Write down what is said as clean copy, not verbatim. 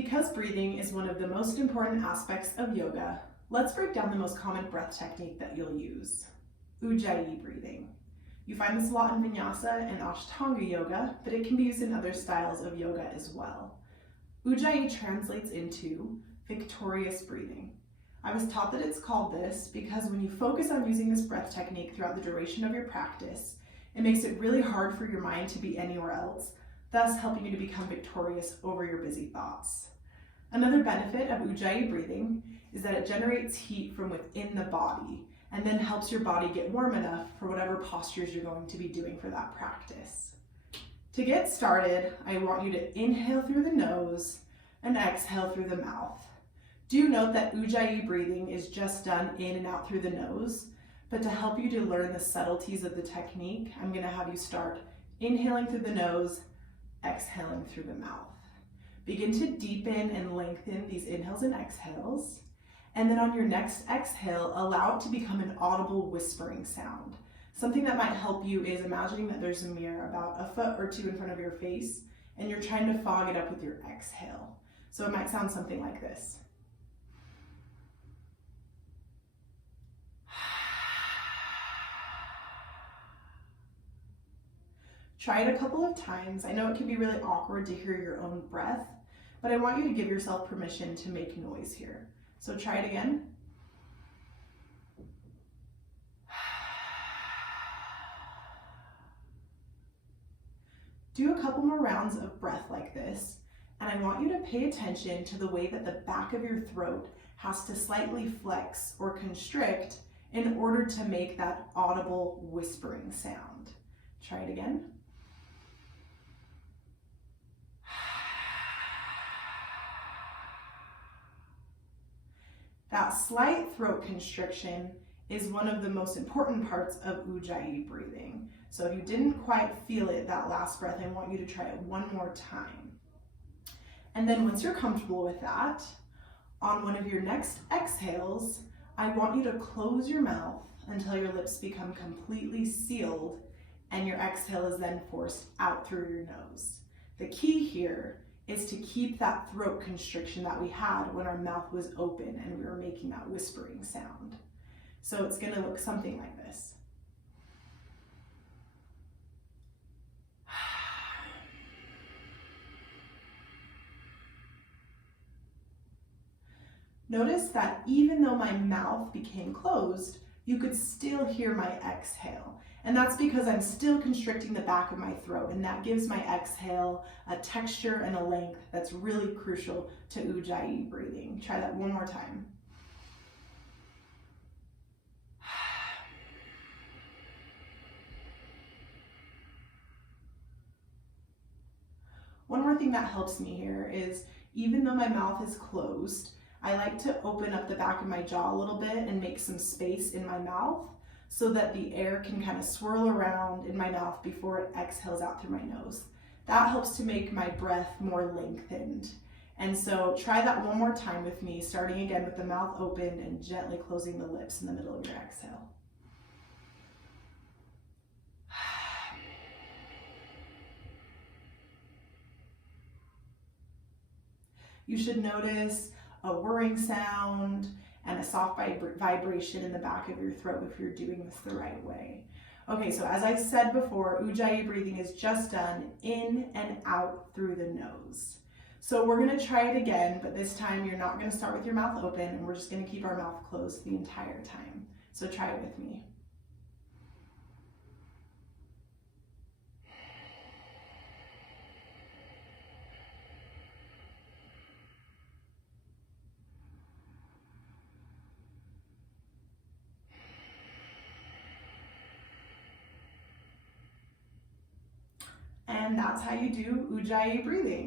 Because breathing is one of the most important aspects of yoga, let's break down the most common breath technique that you'll use, Ujjayi breathing. You find this a lot in Vinyasa and Ashtanga yoga, but it can be used in other styles of yoga as well. Ujjayi translates into victorious breathing. I was taught that it's called this because when you focus on using this breath technique throughout the duration of your practice, it makes it really hard for your mind to be anywhere else, thus helping you to become victorious over your busy thoughts. Another benefit of Ujjayi breathing is that it generates heat from within the body and then helps your body get warm enough for whatever postures you're going to be doing for that practice. To get started, I want you to inhale through the nose and exhale through the mouth. Do note that Ujjayi breathing is just done in and out through the nose, but to help you to learn the subtleties of the technique, I'm going to have you start inhaling through the nose, exhaling through the mouth. Begin to deepen and lengthen these inhales and exhales. And then on your next exhale, allow it to become an audible whispering sound. Something that might help you is imagining that there's a mirror about a foot or two in front of your face, and you're trying to fog it up with your exhale. So it might sound something like this. Try it a couple of times. I know it can be really awkward to hear your own breath, but I want you to give yourself permission to make noise here. So try it again. Do a couple more rounds of breath like this, and I want you to pay attention to the way that the back of your throat has to slightly flex or constrict in order to make that audible whispering sound. Try it again. That slight throat constriction is one of the most important parts of Ujjayi breathing. So if you didn't quite feel it that last breath, I want you to try it one more time. And then once you're comfortable with that, on one of your next exhales, I want you to close your mouth until your lips become completely sealed and your exhale is then forced out through your nose. The key here is to keep that throat constriction that we had when our mouth was open and we were making that whispering sound. So it's going to look something like this. Notice that even though my mouth became closed, you could still hear my exhale. And that's because I'm still constricting the back of my throat, and that gives my exhale a texture and a length that's really crucial to Ujjayi breathing. Try that one more time. One more thing that helps me here is, even though my mouth is closed, I like to open up the back of my jaw a little bit and make some space in my mouth so that the air can kind of swirl around in my mouth before it exhales out through my nose. That helps to make my breath more lengthened. And so try that one more time with me, starting again with the mouth open and gently closing the lips in the middle of your exhale. You should notice a whirring sound and a soft vibration in the back of your throat if you're doing this the right way. Okay, so as I said before, Ujjayi breathing is just done in and out through the nose. So we're going to try it again, but this time you're not going to start with your mouth open, and we're just going to keep our mouth closed the entire time. So try it with me. And that's how you do Ujjayi breathing.